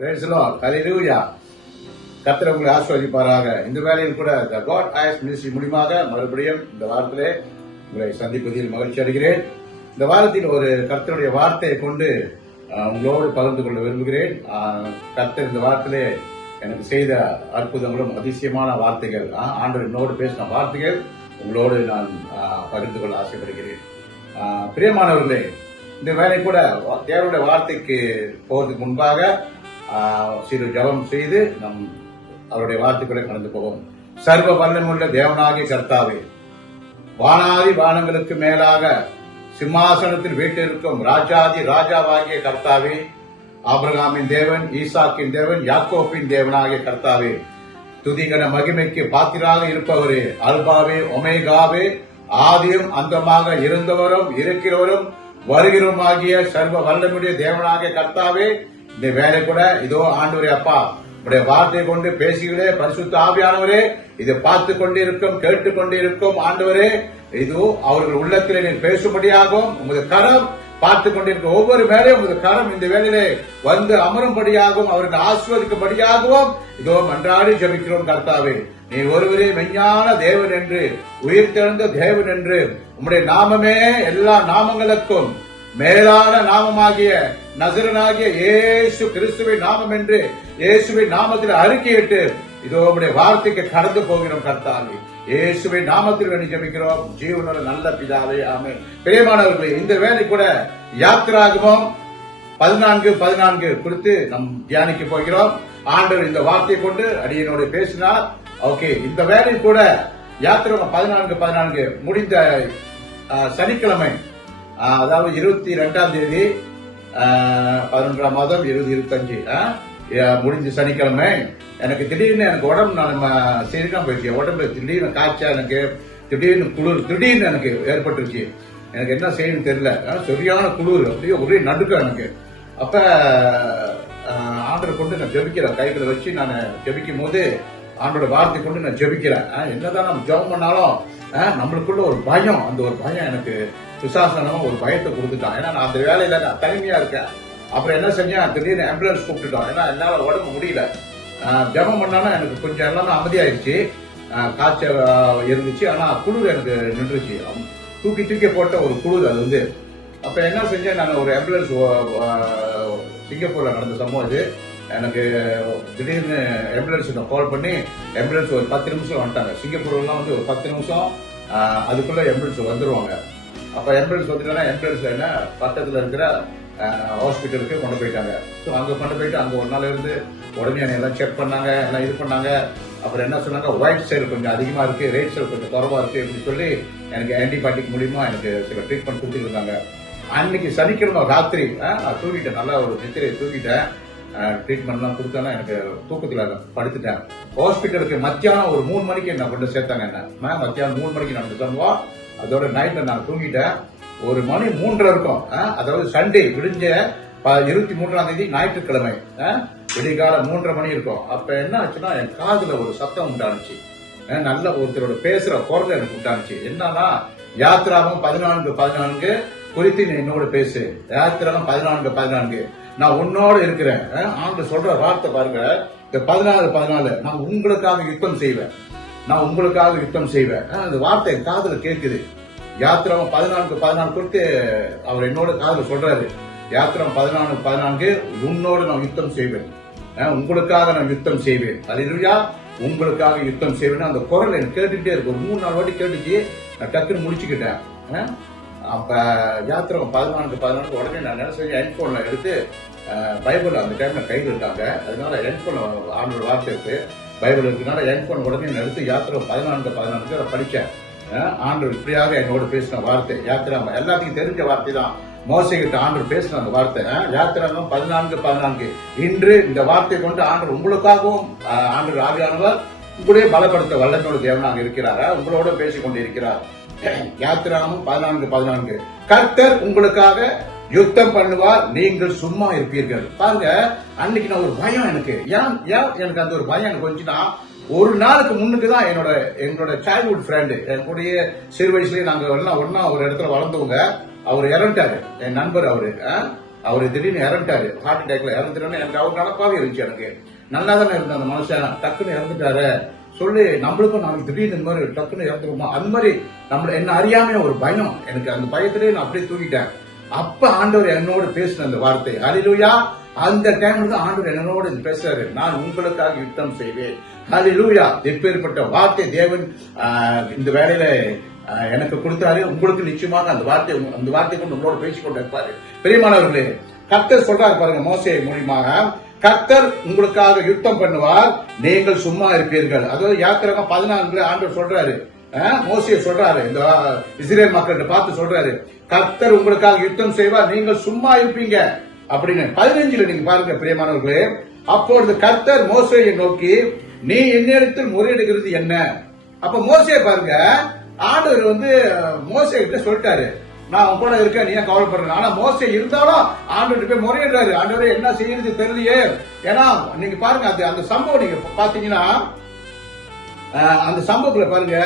Praise the Lord. Hallelujah. கர்த்தர் உங்களை ஆசீர்வதிப்பாராக. இந்த வேளையில் கூட The God Eyes Ministry மூலமாக மறுபடியும் இந்த வாரத்திலே உங்களை சந்திப்பதில் மகிழ்ச்சி அடைகிறேன். இந்த வாரத்தில் ஒரு கர்த்தருடைய வார்த்தையை கொண்டு உங்களோடு பகிர்ந்து கொள்ள விரும்புகிறேன். கர்த்தர் இந்த வாரத்திலே எனக்கு செய்த அற்புதங்களும் அதிசயமான வார்த்தைகள், ஆண்டவர் என்னோடு பேசின வார்த்தைகள் உங்களோடு நான் பகிர்ந்து கொள்ள ஆசைப்படுகிறேன். பிரியமானவர்களே, இந்த வேலை கூட தேவனுடைய வார்த்தைக்கு போவதற்கு முன்பாக சிறு ஜபம் செய்து நம் அவருடைய வார்த்தைக்குள்ளே கடந்து போவோம். சர்வ வல்லமையுள்ள தேவனாகிய கர்த்தாவே, வானாதி வானங்களுக்கு மேலாக சிம்மாசனத்தில் வீட்டிற்கும் ராஜாதி ராஜாவாகிய கர்த்தாவே, ஆபிரகாமின் தேவன், ஈசாக்கின் தேவன், யாக்கோப்பின் தேவனாகிய கர்த்தாவே, துதிகன மகிமைக்கு பாத்திராக இருப்பவரே, அல்பாவே ஒமேகாவே, ஆதியும் அந்தமாக இருந்தவரும் இருக்கிறவரும் வருகிறவருமாகிய சர்வ வல்லமையுடைய தேவனாகிய கர்த்தாவே, இந்த வேலை கூட இதோ ஆண்டவரே அப்பா, உடைய வார்த்தை கொண்டு பேசுகிறே பரிசுத்த ஆவியானவரே, இதை பார்த்து கொண்டிருக்கும் கேட்டுக் கொண்டிருக்கும் ஆண்டவரே, இதோ அவர்கள் உள்ளத்திலே நீர் பேசும்படியாகவும் உமது கரம் பார்த்து கொண்டிருக்கும் ஒவ்வொரு வேலையும் உமது கரம் இந்த வேலையிலே வந்து அமரும்படியாகவும் அவர்கள் ஆசீர்வதிக்கும்படியாகவும் இதோ மன்றாடி ஜெபிக்கிறோம் கர்த்தாவே. நீ ஒருவரே மெய்ஞான தேவன் என்று, உயிர்த்தெழுந்த தேவன் என்று, உம்முடைய நாமமே எல்லா நாமங்களுக்கும் மேலான நாமமாகிய நசரனாகிய இயேசு கிறிஸ்துவின் நாமம் என்று இயேசுவின் நாமத்தில் அறிக்கையிட்டு இதோ உம்முடைய வார்த்தைக்கு கடந்து போகிறோம் கர்த்தாவே. இயேசுவின் நாமத்தில் வேண்டி ஜெபிக்கிறோம் ஜீவனோட நல்ல பிதாவே, ஆமென். பிரியமானவர்களே, இந்த வேலை கூட யாத்திராகமம் 14:14 குறித்து நம் தியானிக்க போகிறோம். ஆண்டவர் இந்த வார்த்தையை கொண்டு அடியனோடு பேசினார். ஓகே, இந்த வேலை கூட யாத்திராகமம் 14:14 முடிந்த சனிக்கிழமை, அதாவது 22ஆம் தேதி 11ஆம் மாதம் 2025 முடிஞ்ச சனிக்கிழமை எனக்கு திடீர்னு எனக்கு உடம்பு நான் சரிதான் போயிடுச்சு. உடம்பு திடீர்னு காய்ச்சல், எனக்கு திடீர்னு குளிர் திடீர்னு எனக்கு ஏற்பட்டுருச்சு. எனக்கு என்ன செய்யணும்னு தெரியல, சரியான குளிர், அப்படியே ஒரே நடுக்கம் எனக்கு. அப்ப ஆண்டரை கொண்டு நான் ஜெபிக்கிறேன், கைகளை வச்சு நான் ஜெபிக்கும் போது ஆண்டோட வார்த்தை கொண்டு நான் ஜெபிக்கிறேன். என்னதான் நம்ம ஜெபம் பண்ணாலும் நம்மளுக்குள்ள ஒரு பயம், அந்த ஒரு பயம் எனக்கு விசாசனமா ஒரு பயத்தை கொடுத்துட்டான். ஏன்னா நான் அந்த வேலையில நான் தனிமையா இருக்கேன். அப்புறம் என்ன செஞ்சேன், திடீர்னு ஆம்புலன்ஸ் கூப்பிட்டுட்டோம். ஏன்னா என்னால உடம்பு முடியல. ஜபம் பண்ணாலும் எனக்கு கொஞ்சம் எல்லாமே அமைதியாயிருச்சு. காய்ச்சல் இருந்துச்சு, ஆனா குளிர் எனக்கு நின்றுச்சு. தூக்கி போட்ட ஒரு குளிர் அது வந்து. அப்ப என்ன செஞ்சேன், நான் ஒரு ஆம்புலன்ஸ் சிங்கப்பூர்ல நடந்த சம்பவம் இது. எனக்கு திடீர்னு ஆம்புலன்ஸ் கால் பண்ணி ஆம்புலன்ஸ் ஒரு 10 நிமிஷம் வந்துட்டாங்க. சிங்கப்பூர்லாம் வந்து ஒரு 10 நிமிஷம் அதுக்குள்ள ஆம்புலன்ஸ் வந்துருவாங்க. அப்ப ஆம்புலன்ஸ் வந்துட்டா ஆம்புலன்ஸ்ல என்ன பக்கத்துல இருக்கிற ஹாஸ்பிட்டலுக்கு கொண்டு போயிட்டாங்க. ஸோ அங்க கொண்டு போயிட்டு அங்க ஒரு நாள் இருந்து உடனே எல்லாம் செக் பண்ணாங்க, எல்லாம் இது பண்ணாங்க. அப்புறம் என்ன சொன்னாங்க, ஒயிட் செல் கொஞ்சம் அதிகமா இருக்கு, ரெட் செல் கொஞ்சம் குறவா இருக்கு அப்படின்னு சொல்லி எனக்கு ஆன்டிபயோட்டிக் மூலியமா எனக்கு சில ட்ரீட்மெண்ட் கொடுத்துட்டு இருந்தாங்க. அன்னைக்கு சனிக்கிழமை ராத்திரி நான் தூங்கிட்டேன், நல்லா ஒரு நித்திரையை தூங்கிட்டேன். ட்ரீட்மெண்ட்லாம் கொடுத்தேன்னா எனக்கு தூக்கத்துல படுத்துட்டேன். ஹாஸ்பிட்டலுக்கு மத்தியானம் ஒரு 3 மணிக்கு என்ன கொண்டு சேர்த்தாங்க. என்ன மத்தியானம் 3 மணிக்கு நடந்து சொல்லுவோம். அதோட நைட்ல நான் தூங்கிட்டேன். 1 மணி 3:30 இருக்கும். அதாவது சண்டே விடிஞ்ச 23ஆம் தேதி ஞாயிற்றுக்கிழமை விடிகால 3:30 மணி இருக்கும். அப்ப என்ன ஆச்சுன்னா, என் காதுல ஒரு சத்தம் உண்டானுச்சு. நல்ல ஒருத்தரோட பேசுற குரல் எனக்கு உண்டானுச்சு. என்னன்னா, யாத்திராகம் 14:14 குறித்து நீ என்னோட பேசு. யாத்திராகம் 14:14 நான் உன்னோடு இருக்கிறேன். ஆண்டு சொல்ற வார்த்தை பாருங்க, இந்த 14:14 நான் உங்களுக்காக யுத்தம் செய்வேன், நான் உங்களுக்காக யுத்தம் செய்வேன். அந்த வார்த்தை என் காதுல கேட்குது. யாத்திராகம் 14:14 கொடுத்து அவர் என்னோட காதுல சொல்றாரு, யாத்திராகம் 14:14 உன்னோடு நான் யுத்தம் செய்வேன், உங்களுக்காக நான் யுத்தம் செய்வேன். அல்லேலூயா, உங்களுக்காக யுத்தம் செய்வேன். அந்த குரல் எனக்கு கேட்டுட்டே இருக்கு. ஒரு 3-4 வாட்டி கேட்டுச்சு. நான் டக்குன்னு முடிச்சுக்கிட்டேன். அப்ப யாத்திராகம் 14:14 உடனே நான் என்ன செஞ்சேன், ஹெட்போன்ல எடுத்து பைபிள் அந்த டைம்ல கையில் இருக்காங்க, அதனால ஹெட்போன் ஆண்டோட வார்த்தை இருக்கு, பைபிள் இருக்கனால ஹெட்போன் உடனே எடுத்து யாத்திராகம் 14:14 படிச்சேன். ஆண்டவர் இப்படியாக என்னோட பேசின வார்த்தை, யாத்திராகம் எல்லாத்துக்கும் தெரிஞ்ச வார்த்தை தான். மோசேகிட்ட ஆண்டவர் பேசின அந்த வார்த்தை யாத்திராகம் 14:14 இன்று இந்த வார்த்தை கொண்டு ஆண்டவர் உங்களுக்காகவும் ஆண்டவர் ஆவியானவர் உங்களே பலப்படுத்த வல்லமையோட தேவனாக இருக்கிறாரா, உங்களோட பேசிக் கொண்டிருக்கிறார். யாத்திராகம் 14:14 கர்த்தர் உங்களுக்காக யுத்தம் பண்ணுவார், நீங்கள் சும்மா இருப்பீர்கள். பாருங்க, அன்னைக்கு நான் ஒரு பயம் எனக்கு. ஏன் எனக்கு அந்த ஒரு பயம் எனக்கு வந்துச்சுன்னா, ஒரு நாளுக்கு முன்னுக்கு தான் என்னோட சைல்ட்ஹுட் ஃப்ரெண்டு, என்னுடைய சிறு வயசுலயே நாங்க எல்லாம் ஒன்னா ஒரு இடத்துல வளர்ந்தவங்க, அவர் இறந்துட்டாரு. என் நண்பர் அவரு அவரு திடீர்னு இறந்துட்டாரு, ஹார்ட் அட்டாக்ல இறந்துட்டாரு. எனக்கு அவர் நடப்பாவே இருந்துச்சு, எனக்கு நல்லா தானே இருந்த அந்த மனுஷன் டக்குன்னு இறந்துட்டாரு சொல்லி நம்மளுக்கும் நாளைக்கு திடீர்னு இந்த மாதிரி டக்குன்னு இறந்துருமா, அந்த மாதிரி நம்ம என்ன அறியாம ஒரு பயம், எனக்கு அந்த பயத்திலேயே நான் அப்படியே தூக்கிட்டேன். அப்ப ஆண்டவர் என்னோட பேசின அந்த வார்த்தை, ஹல்லேலூயா. அந்த டைம்ல தான் ஆண்டவர் என்னோட பேசுறாரு, நான் உங்களுக்காக யுத்தம் செய்வேன். ஹல்லேலூயா. எப்பேற்பட்ட வார்த்தை தேவன் இந்த வேலையில எனக்கு கொடுத்தாரு. உங்களுக்கு நிச்சயமாக அந்த வார்த்தை கொண்டு உங்களோட பேசிக்கொண்டு இருப்பாரு. பிரியமானவர்களே, கர்த்தர் சொல்றாரு பாருங்க மோசே மூலியமாக, கர்த்தர் உங்களுக்காக யுத்தம் பண்ணுவார், நீங்கள் சும்மா இருப்பீர்கள். அதாவது யாத்திராகமம் 14 ஆண்டவர் சொல்றாரு, மோசே சொல்றாரு, இந்த இஸ்ரேல் மக்கள்கிட்ட பார்த்து சொல்றாரு, கர்த்தர் உங்களுக்காக யுத்தம் செய்வார், நீங்கள் சும்மா இருப்பீங்க அப்படின்னு. 15 நீங்க பாருங்க பிரியமானவர்களே, அப்பொழுது கர்த்தர் மோசேயை நோக்கி, நீ என்னிடத்தில் முறையிடுகிறது என்ன? அப்ப மோசே பாருங்க, ஆண்டவர் மோசே கிட்ட சொல்லிட்டாரு, நான் உன் கூட இருக்கேன், நீ ஏன் கவலைப்படுற? ஆனா மோசே இருந்தாலும் ஆண்டவர் போய் முறையிடுறாரு, ஆண்டவரே என்ன செய்யறது தெரியலையே. ஏன்னா நீங்க பாருங்க அந்த சம்பவம் நீங்க பாத்தீங்கன்னா, அந்த சம்பவத்துல பாருங்க,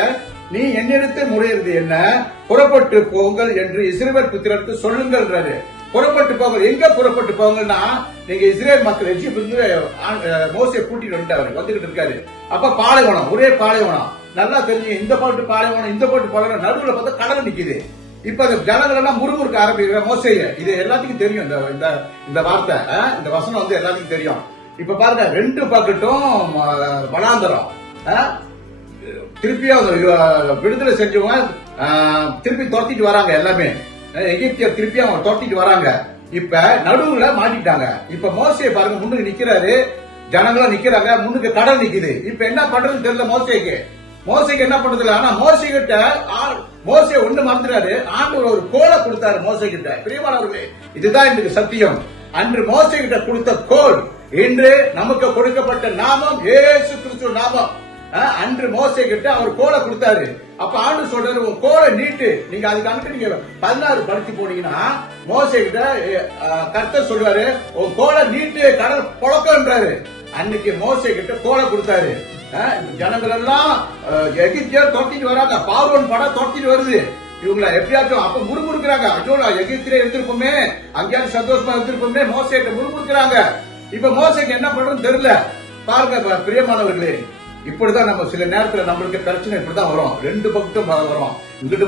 நீ என்னிடத்தில் முறையிடுறது என்ன? புறப்பட்டு போங்கள் என்று இஸ்ரவேல் புத்திரருக்கு சொல்லுங்கள்ன்றாரு. புறப்பட்டு போங்க, எங்க புறப்பட்டு போங்கன்னா, நீங்க இஸ்ரேல் மக்கள் எகிப்திலிருந்து மோசே கூட்டிட்டு வந்துகிட்டு இருக்காரு. அப்ப பாலைவனம், ஒரே பாலைவனம், நல்லா தெரிஞ்சு இந்த பாட்டு பாலைவனம், இந்த பாட்டு பாலைவனம், நடுவுல பார்த்தா கடல் நிக்குது. இப்ப அந்த ஜனங்கள் எல்லாம் முறுமுறுக்க ஆரம்பிக்கிற மோசைய, இது எல்லாத்துக்கும் தெரியும். இந்த வார்த்தை, இந்த வசனம் எல்லாத்துக்கும் தெரியும். இப்ப பாருங்க, 2 பக்கட்டும் வனாந்தரம், திருப்பியும் விடுதலை செஞ்சவங்க திருப்பி துரத்திட்டு வராங்க, எல்லாமே எகிப்தியர் திருப்பி அவங்க துரத்திட்டு வராங்க. இப்ப நடுவுல மாட்டிட்டாங்க. இப்ப மோசே பாருங்க, முன்னுக்கு நிக்கிறாரு, ஜனங்களும் நிக்கிறாங்க, முன்னுக்கு கடல் நிக்குது. இப்ப என்ன பண்றதுன்னு தெரியல மோசேக்கு என்ன பண்றது இல்ல. ஆனா மோசே கிட்ட மோசே ஒண்ணு மறந்துறாரு, ஆண்டவர் ஒரு கோலை கொடுத்தாரு மோசே கிட்ட. பிரியமானவர்களே, இதுதான் இன்னைக்கு சத்தியம். அன்று மோசே கிட்ட கொடுத்த கோல் இன்று நமக்கு கொடுக்கப்பட்ட நாமம் இயேசு கிறிஸ்து நாமம். அன்று மோசே கிட்ட அவர் கோலை கொடுத்தாரு. அப்ப ஆண்டு சொல்றாரு, உன் கோலை நீட்டு. நீங்க அதுக்கு நீங்க 16 படிச்சு போனீங்கன்னா, மோசே கிட்ட கர்த்தர் சொல்றாரு, உன் கோலை நீட்டு, கடல் புழக்கன்றாரு. அன்னைக்கு மோசே கிட்ட கோலை கொடுத்தாரு. ஜனங்கள் எல்லாம் எகிப்தியர் துரத்திட்டு வராங்க, பார்வோன் படம் துரத்திட்டு வருது. இவங்கள எப்படியாச்சும் அப்ப முறுமுறுக்கிறாங்க, ஐயோ நான் எகிப்திலே இருந்திருப்போமே, அங்கேயாவது சந்தோஷமா இருந்திருப்போமே, மோசே முறுமுறுக்கிறாங்க. இப்ப மோசேக்கு என்ன பண்றதுன்னு தெரியல. பாருங்க பிரியமானவர்களே, இப்படிதான் நம்ம சில நேரத்துல நம்மளுக்கு பிரச்சனை இப்படிதான் வரும், 2 பக்கத்தும் வரும், இங்கிட்டு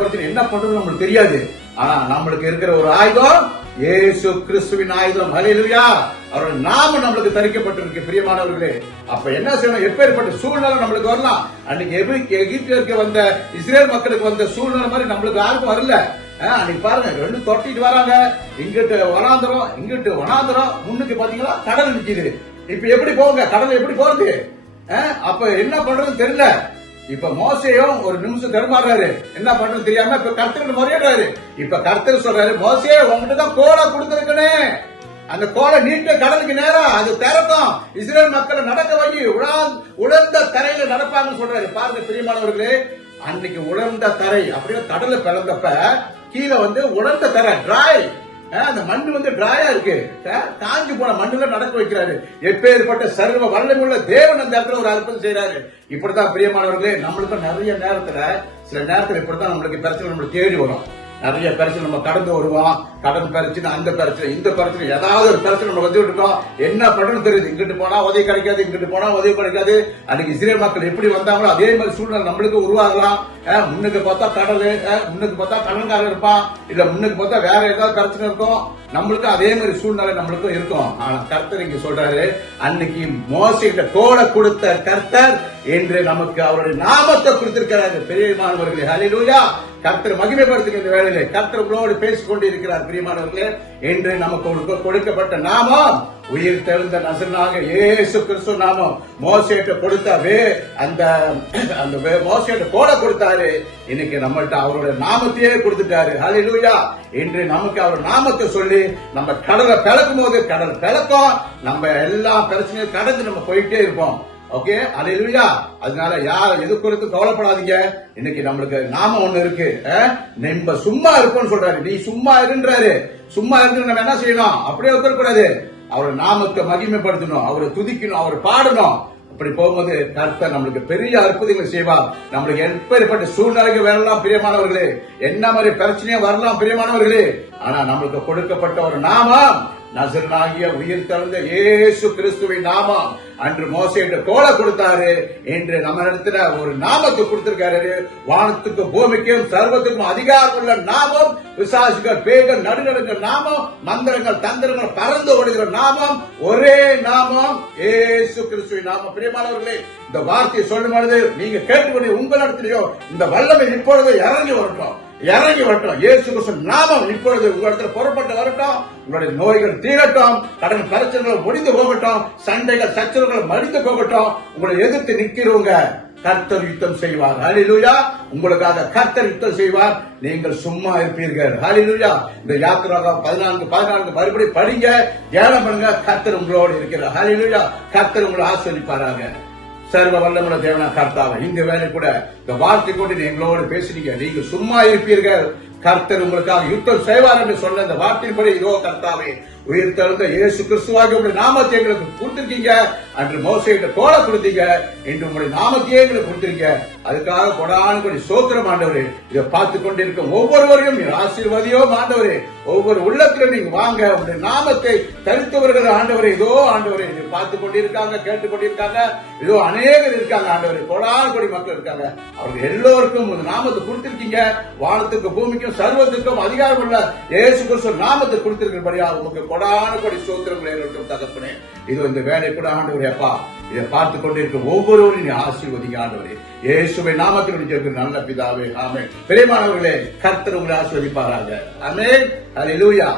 பிரச்சனை என்ன பண்றது நம்மளுக்கு தெரியாது. ஆனா நம்மளுக்கு இருக்கிற ஒரு ஆயுதம் இயேசு கிறிஸ்துவின் ஆயுதம். ஹல்லேலூயா. அவருடைய நாமம் நம்மளுக்கு தரிக்கப்பட்டிருக்கு பிரியமானவர்களே. அப்ப என்ன செய்யணும்? எப்பேற்பட்ட சூழ்நிலை நம்மளுக்கு வரலாம். அன்னைக்கு எகிப்தியருக்கு வந்த இஸ்ரேல் மக்களுக்கு வந்த சூழ்நிலை மாதிரி நம்மளுக்கு யாருக்கும் வரல. அன்னைக்கு பாருங்க, 2 தொட்டிட்டு வராங்க, இங்கிட்டு வனாந்தரம், முன்னுக்கு பாத்தீங்களா கடல் நிக்குது. இப்ப எப்படி போங்க, கடல் எப்படி போறது? அப்ப என்ன பண்றது தெரியல. இப்ப மோசேயும் ஒரு நிமிஷம் தடுமாறாரு, என்ன பண்றது தெரியாம இப்ப கர்த்தர் முறையிடுறாரு. இப்ப கர்த்தர் சொல்றாரு, மோசே உங்ககிட்ட தான் கோலை கொடுத்திருக்கனே, அந்த கோலை நீட்டு கடலுக்கு நேரம் அது திறக்கும், இஸ்ரேல் மக்களை நடக்க வழி, உலர்ந்த தரையில நடப்பாங்கன்னு சொல்றாரு. பாருங்க பிரியமானவர்களே, அன்னைக்கு உலர்ந்த தரை அப்படியே கடலை பிளந்தப்ப கீழே உலர்ந்த தரை, டிராய், அந்த மண்ணு டிராயா இருக்கு, காஞ்சி போன மண்ணுல நடக்க வைக்கிறாரு. எப்பேற்பட்ட சர்வ வல்லமையுள்ள தேவன் அந்த இடத்துல ஒரு அற்புதம் செய்யறாரு. இப்படித்தான் பிரியமானவர்களே, நம்மளுக்கு நிறைய நேரத்துல சில நேரத்துல இப்படித்தான் நம்மளுக்கு பிரச்சனை நம்மளுக்கு தேடி வரும். நிறைய பிரச்சனை நம்ம கடந்து வருவோம், கடன் பிரச்சனை, அந்த பிரச்சனை, இந்த பிரச்சனை, ஏதாவது ஒரு பிரச்சனை நம்ம வந்துட்டு இருக்கோம். என்ன பண்றதுன்னு தெரியுது, இங்கிட்டு போனா உதவி கிடைக்காது, இங்கிட்டு போனா உதவி கிடைக்காது. அன்னைக்கு இஸ்ரேல் மக்கள் எப்படி வந்தாங்களோ அதே மாதிரி சூழ்நிலை நம்மளுக்கு உருவாகலாம். முன்னுக்கு பார்த்தா கடல், முன்னுக்கு பார்த்தா கடன்காரன் இருப்பான், இல்ல முன்னுக்கு பார்த்தா வேற ஏதாவது பிரச்சனை இருக்கும். நம்மளுக்கு அதே மாதிரி சூழ்நிலை நம்மளுக்கும் இருக்கும். ஆனா கர்த்தர் இங்க சொல்றாரு, அன்னைக்கு மோசேகிட்ட கோலை கொடுத்த கர்த்தர் என்று நமக்கு அவருடைய நாமத்தை கொடுத்திருக்கிறாரு. பிரியமானவர்களே, ஹல்லேலூயா. கர்த்தர் மகிமைப்படுத்துகிற இந்த வேளையிலே கர்த்தர் உங்களோடு பேசிக் கொண்டு இருக்கிறார். பிரியமானவர்களே, என்று நமக்கு கொடுக்கப்பட்ட நாமம் உயிர் தெழுந்த நசரனாக இயேசு கிறிஸ்து நாமம். மோசேட்ட கொடுத்தாவே அந்த மோசேட்ட கோலை கொடுத்தாரு, இன்னைக்கு நம்மள்ட்ட அவருடைய நாமத்தையே கொடுத்துட்டாரு. ஹல்லேலூயா. இன்று நமக்கு அவர் நாமத்தை சொல்லி நம்ம கடலை பிளக்கும் போது கடல் பிளக்கும், நம்ம எல்லா பிரச்சனையும் கடந்து நம்ம போயிட்டே இருப்போம். ஓகே, ஹல்லேலூயா. அதனால யார் எது குறித்து கவலைப்படாதீங்க. இன்னைக்கு நம்மளுக்கு நாமம் ஒண்ணு இருக்கு, நம்ம சும்மா இருப்போம்னு சொல்றாரு. நீ சும்மா இருன்றாரு. சும்மா இருந்து நம்ம என்ன செய்யணும்? அப்படியே உட்கார கூடாது. அவரை நாமத்தை மகிமைப்படுத்தணும், அவரை துதிக்கணும், அவரை பாடணும். அப்படி போகும்போது கர்த்தர் நம்மளுக்கு பெரிய அற்புதங்களை செய்வார். நம்மளுக்கு எப்பேற்பட்ட சூழ்நிலைக்கு வரலாம் பிரியமானவர்களே, என்ன மாதிரி பிரச்சனையும் வரலாம் பிரியமானவர்களே, ஆனா நம்மளுக்கு கொடுக்கப்பட்ட ஒரு நாமம் நசரேயனாகிய உயிர் தெழுந்த இயேசு கிறிஸ்துவின் நாமம். அன்று மோசேட்ட கோல கொடுத்தாரு, இன்று நம்ம இடத்துல ஒரு நாமத்தை கொடுத்திருக்காரு. வானத்துக்கு பூமிக்கும் சர்வத்துக்கும் அதிகாரம் உள்ள நாமம், பிசாசுகள் பேய்கள் நடுநடுங்கிற நாமம், மந்திரங்கள் தந்திரங்கள் பறந்து ஓடுகிற நாமம், ஒரே நாமம் இயேசு கிறிஸ்துவின் நாமம். பிரியமானவர்களே, இந்த வார்த்தையை சொல்லும் பொழுது நீங்க கேட்டுக்கொண்டு உங்களிடத்திலேயோ இந்த வல்லமை இப்பொழுது இறங்கி வரட்டும், இறங்கி வரட்டும். இயேசு கிறிஸ்து நாமம் இப்பொழுது உங்களிடத்தில் புறப்பட்டு வரட்டும். உங்களுடைய நோய்கள் தீரட்டும், கடன் பிரச்சனைகள் முடிந்து போகட்டும், சண்டைகள் சச்சரவுகள் மடிந்து போகட்டும். உங்களை எதிர்த்து நிற்கிறவங்க கர்த்தர் யுத்தம் செய்வார். ஹல்லேலூயா. உங்களுக்காக கர்த்தர் யுத்தம் செய்வார். நீங்கள் சும்மா இருப்பீர்கள். ஹல்லேலூயா. இந்த யாத்திராகமம் 14 மறுபடியும் படிங்க, தியானம் பண்ணுங்க. கர்த்தர் உங்களோடு இருக்கிறார். ஹல்லேலூயா. கர்த்தர் உங்களை ஆசீர்வதிப்பாராக. சர்வ வல்லமுள்ள தேவனா கர்த்தாவே, இந்த வேலை கூட இந்த வார்த்தை கொண்டு எங்களோடு பேசுறீங்க. நீங்க சும்மா இருப்பீர்கள், கர்த்தர் உங்களுக்காக யுத்தம் செய்வார் என்று சொன்ன இந்த வார்த்தையின்படி இதோ கர்த்தாவே, உயிர் தெழுந்த இயேசு கிறிஸ்துவாக உங்களுடைய நாமத்தை எங்களுக்கு கொடுத்திருக்கீங்க. அன்று மோசேட்ட கோல கொடுத்தீங்க, இன்று உங்களுடைய நாமத்தையே எங்களுக்கு கொடுத்திருக்கீங்க. அதுக்காக கொடான கொடி சோத்திரம் ஆண்டவரே. இதை பார்த்து கொண்டிருக்கும் ஒவ்வொருவரையும் ஆசீர்வதியோம் ஆண்டவரே. ஒவ்வொரு உள்ளத்திலும் நீங்க வாங்க, உங்களுடைய நாமத்தை தரித்தவர்கள் ஆண்டவரே. இதோ ஆண்டவரே, இதை பார்த்து கொண்டிருக்காங்க, கேட்டுக் கொண்டிருக்காங்க. இதோ அநேகர் இருக்காங்க ஆண்டவரே, கொடான கொடி மக்கள் இருக்காங்க. அவர்கள் எல்லோருக்கும் ஒரு நாமத்தை கொடுத்திருக்கீங்க. வானத்துக்கு பூமிக்கும் சர்வத்துக்கும் அதிகாரம் உள்ள இயேசு கிறிஸ்து நாமத்தை கொடுத்திருக்கிறபடியா உங்களுக்கு கொடான கொடி சோத்திரங்களை இருக்கும் தகப்பனே. இது இந்த வேலை கூட ஆண்டவரே அப்பா, இதை பார்த்து கொண்டிருக்கும் ஒவ்வொருவரும் நீ ஆசீர்வதிங்க ஆண்டவரே. இயேசுவை நாமத்தில் நல்ல பிதாவே, ஆமென். பிரியமானவர்களே, கர்த்தர் உங்களை ஆசீர்வதிப்பாராக. ஆமென். ஹல்லேலூயா.